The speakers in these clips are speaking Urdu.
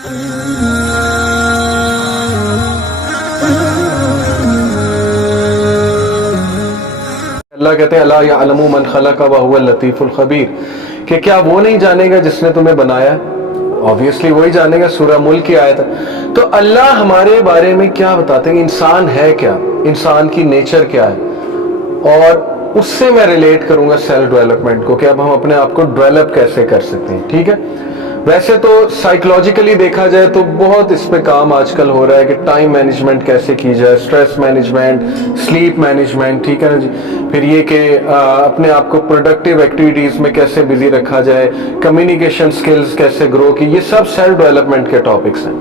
اللہ کہتے ہیں الا یعلم من خلق وهو اللطیف الخبیر، کہ کیا وہ نہیں جانے گا جس نے تمہیں بنایا؟ obviously وہی جانے گا، سورہ ملک کی آیت ہے۔ تو اللہ ہمارے بارے میں کیا بتاتے ہیں، انسان ہے کیا، انسان کی نیچر کیا ہے، اور اس سے میں ریلیٹ کروں گا سیلف ڈیولپمنٹ کو، کہ اب ہم اپنے آپ کو ڈیولپ کیسے کر سکتے ہیں، ٹھیک ہے۔ ویسے تو سائیکولوجیکلی دیکھا جائے تو بہت اس پہ کام آج کل ہو رہا ہے کہ ٹائم مینجمنٹ کیسے کی جائے، سٹریس مینجمنٹ، سلیپ مینجمنٹ، ٹھیک ہے نا جی، پھر یہ کہ اپنے آپ کو پروڈکٹیو ایکٹیویٹیز میں کیسے بزی رکھا جائے، کمیونیکیشن سکلز کیسے گرو کی، یہ سب سیلف ڈیولپمنٹ کے ٹاپکس ہیں۔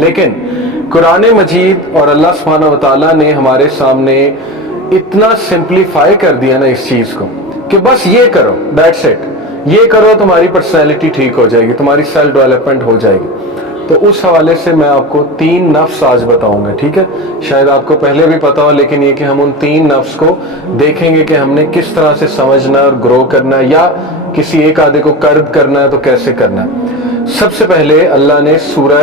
لیکن قرآن مجید اور اللہ سبحانہ و تعالیٰ نے ہمارے سامنے اتنا سمپلیفائی کر دیا نا اس چیز کو، کہ بس یہ کرو، دیٹس اٹ، یہ کرو تمہاری پرسنالٹی ٹھیک ہو جائے گی، تمہاری سیلف ڈیولپمنٹ ہو جائے گی۔ تو اس حوالے سے میں آپ کو 3 نفس آج بتاؤں گا، ٹھیک ہے۔ شاید آپ کو پہلے بھی پتا ہو، لیکن یہ کہ ہم ان 3 نفس کو دیکھیں گے کہ ہم نے کس طرح سے سمجھنا اور گرو کرنا ہے، یا کسی ایک آدھے کو کرب کرنا ہے تو کیسے کرنا ہے۔ سب سے پہلے اللہ نے سورہ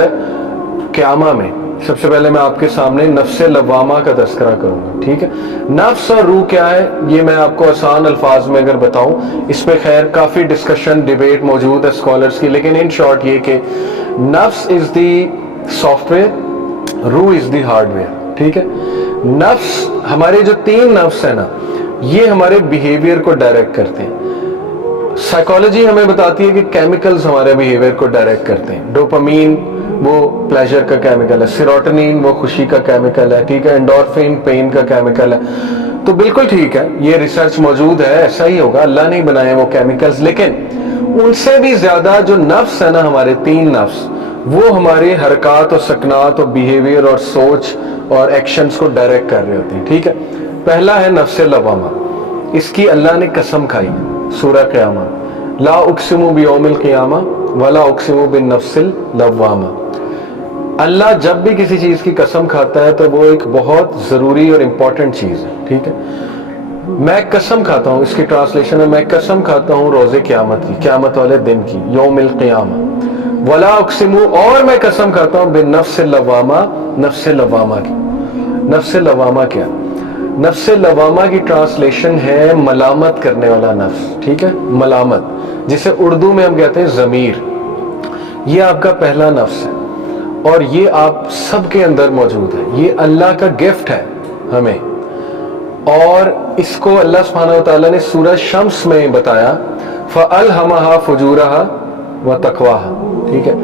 قیامہ میں، سب سے پہلے میں آپ کے سامنے نفس لوامہ کا تذکرہ کروں گا، ٹھیک ہے۔ نفس اور روح کیا ہے، یہ میں آپ کو آسان الفاظ میں اگر بتاؤں، اس پہ خیر کافی ڈسکشن ڈیبیٹ موجود ہے اسکالرس کی، لیکن ان شارٹ یہ کہ نفس از دی سافٹ ویئر، روح از دی ہارڈ ویئر، ٹھیک ہے۔ نفس، ہمارے جو 3 نفس ہیں نا، یہ ہمارے بیہیویئر کو ڈائریکٹ کرتے ہیں۔ سائیکالوجی ہمیں بتاتی ہے کہ کیمیکلز ہمارے بیہیویئر کو ڈائریکٹ کرتے ہیں۔ ڈوپامین وہ پلیجر کا کیمیکل ہے، سیروٹونین وہ خوشی کا کیمیکل ہے، ٹھیک ہے، انڈورفین پین کا کیمیکل ہے۔ تو بالکل ٹھیک ہے، یہ ریسرچ موجود ہے، ایسا ہی ہوگا، اللہ نہیں بنائے وہ کیمیکلز، لیکن ان سے بھی زیادہ جو نفس ہے نا، ہمارے 3 نفس، وہ ہمارے حرکات اور سکنات اور بیہیویئر اور سوچ اور ایکشنز کو ڈائریکٹ کر رہے ہوتے ہیں، ٹھیک ہے۔ پہلا ہے نفس لوامہ، اس کی اللہ نے قسم کھائی سورہ قیامہ، لا اقسم بیوم القیامہ ولا اقسم بالنفس اللوامہ۔ اللہ جب بھی کسی چیز کی قسم کھاتا ہے تو وہ ایک بہت ضروری اور امپورٹنٹ چیز ہے، ٹھیک ہے۔ میں قسم کھاتا ہوں، اس کی ٹرانسلیشن ہے، میں قسم کھاتا ہوں روز قیامت کی، قیامت والے دن کی، یوم القیامہ، ولا اقسم، اور میں قسم کھاتا ہوں بالنفس اللوامہ، نفس لوامہ کی۔ نفس لوامہ کیا؟ نفس لوامہ کی ٹرانسلیشن ہے ملامت کرنے والا نفس، ٹھیک ہے، ملامت، جسے اردو میں ہم کہتے ہیں ضمیر۔ یہ آپ کا پہلا نفس ہے، اور یہ آپ سب کے اندر موجود ہے، یہ اللہ کا گفٹ ہے ہمیں، اور اس کو اللہ سبحانہ و تعالیٰ نے سورہ شمس میں بتایا، فَأَلْهَمَهَا فُجُورَهَا وَتَقْوَاهَا، ٹھیک ہے،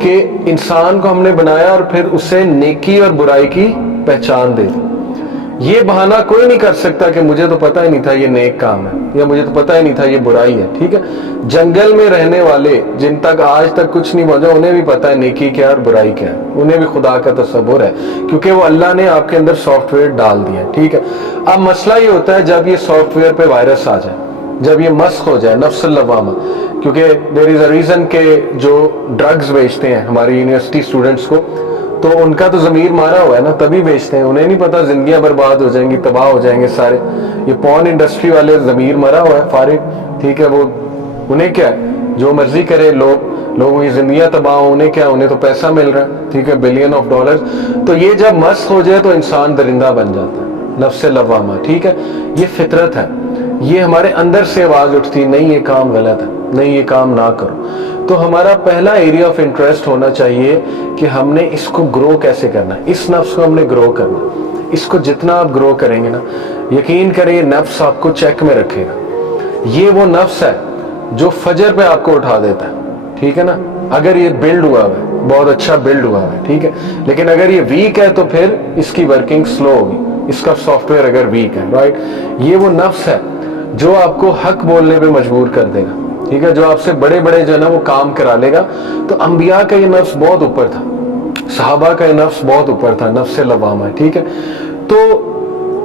کہ انسان کو ہم نے بنایا اور پھر اسے نیکی اور برائی کی پہچان دے دی۔ یہ بہانہ کوئی نہیں کر سکتا کہ مجھے تو پتہ ہی نہیں تھا یہ نیک کام ہے، یا مجھے تو پتہ ہی نہیں تھا یہ برائی ہے، ٹھیک ہے۔ جنگل میں رہنے والے جن تک آج تک کچھ نہیں پہنچا، انہیں بھی پتہ ہے نیکی کیا اور برائی کیا ہے، انہیں بھی خدا کا تصور ہے، کیونکہ وہ اللہ نے آپ کے اندر سافٹ ویئر ڈال دیا ہے، ٹھیک ہے۔ اب مسئلہ یہ ہوتا ہے جب یہ سافٹ ویئر پہ وائرس آ جائے، جب یہ مسخ ہو جائے، نفس اللوامہ، کیونکہ دیر از اے ریزن کہ جو ڈرگز بیچتے ہیں ہماری یونیورسٹی اسٹوڈنٹس کو، تو ان کا تو ضمیر مارا ہوا ہے نا، تبھی بیچتے ہیں، انہیں نہیں پتا زندگیاں برباد ہو جائیں گی، تباہ ہو جائیں گے سارے۔ یہ پورن انڈسٹری والے ضمیر مرا ہوا ہے فارغ، ٹھیک ہے، وہ انہیں کیا ہے، جو مرضی کرے، لوگوں کی زندگیاں تباہ ہوں، انہیں کیا، انہیں تو پیسہ مل رہا ہے، ٹھیک ہے، بلین آف ڈالرز۔ تو یہ جب مسخ ہو جائے تو انسان درندہ بن جاتا ہے، نفس لوامہ، ٹھیک ہے۔ یہ فطرت ہے، یہ ہمارے اندر سے آواز اٹھتی، نہیں یہ کام غلط ہے، نہیں یہ کام نہ کرو۔ تو ہمارا پہلا ایریا آف انٹرسٹ ہونا چاہیے کہ ہم نے اس کو گرو کیسے کرنا ہے، اس نفس کو ہم نے گرو کرنا ہے۔ اس کو جتنا آپ گرو کریں گے نا، یقین کریں یہ نفس آپ کو چیک میں رکھے گا۔ یہ وہ نفس ہے جو فجر پہ آپ کو اٹھا دیتا ہے، ٹھیک ہے نا، اگر یہ بلڈ ہوا ہے، بہت اچھا بلڈ ہوا ہے، ٹھیک ہے۔ لیکن اگر یہ ویک ہے تو پھر اس کی ورکنگ سلو ہوگی، اس کا سافٹ ویئر اگر ویک ہے، رائٹ۔ یہ وہ نفس ہے جو آپ کو حق بولنے پہ مجبور کر دے گا، ٹھیک ہے، جو آپ سے بڑے بڑے جو ہے نا وہ کام کرا لے گا۔ تو انبیاء کا یہ نفس بہت اوپر تھا، صحابہ کا یہ نفس بہت اوپر تھا، نفس لوامہ، ٹھیک ہے۔ تو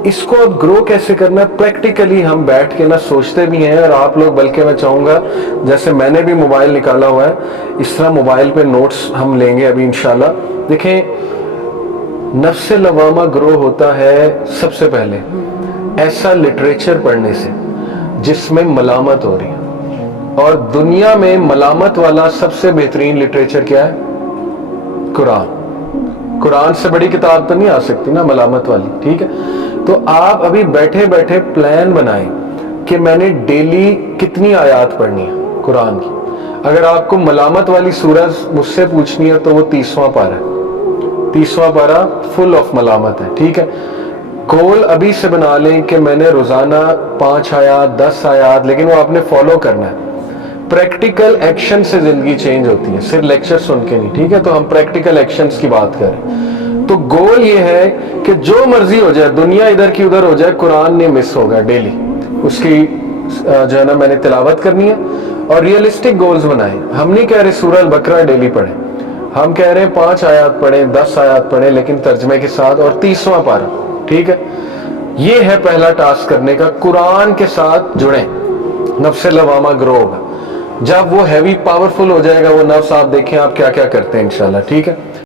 اس کو اب گرو کیسے کرنا ہے، پریکٹیکلی ہم بیٹھ کے نہ سوچتے بھی ہیں، اور آپ لوگ، بلکہ میں چاہوں گا جیسے میں نے بھی موبائل نکالا ہوا ہے، اس طرح موبائل پہ نوٹس ہم لیں گے ابھی انشاءاللہ۔ دیکھیں، نفس لوامہ گرو ہوتا ہے سب سے پہلے ایسا لٹریچر پڑھنے سے جس میں ملامت ہو رہی ہے، اور دنیا میں ملامت والا سب سے بہترین لٹریچر کیا ہے؟ قرآن سے بڑی کتاب تو نہیں آ سکتی نا ملامت والی. ٹھیک ہے, تو آپ ابھی بیٹھے بیٹھے پلان بنائیں کہ میں نے ڈیلی کتنی آیات پڑھنی ہے قرآن کی. اگر آپ کو ملامت والی سورہ مجھ سے پوچھنی ہے تو وہ 30واں پارہ ہے. 30واں پارہ فل آف ملامت ہے. ٹھیک ہے, گول ابھی سے بنا لیں کہ میں نے روزانہ 5 آیات 10 آیات, لیکن وہ آپ نے فالو کرنا ہے. پریکٹیکل ایکشن سے زندگی چینج ہوتی ہے, صرف لیکچر سن کے نہیں. ٹھیک ہے, تو ہم پریکٹیکل ایکشنز کی بات کریں. تو گول یہ ہے کہ جو مرضی ہو جائے, دنیا ادھر کی ادھر ہو جائے, قرآن نہیں مس ہوگا. ڈیلی اس کی جو ہے نا میں نے تلاوت کرنی ہے. اور ریئلسٹک گولز بنائیں. ہم نہیں کہہ رہے سورہ البقرہ ڈیلی پڑھیں, ہم کہہ رہے ہیں 5 آیات پڑھیں 10 آیات پڑھیں لیکن ترجمے کے ساتھ, اور 30واں پارہ. ٹھیک ہے, یہ ہے پہلا ٹاسک کرنے کا. قرآن کے ساتھ جڑیں, نفس لوامہ گرو ہوگا. جب وہ ہیوی پاورفل ہو جائے گا وہ نفس, آپ دیکھیں آپ کیا کیا کرتے ہیں انشاءاللہ. ٹھیک ہے.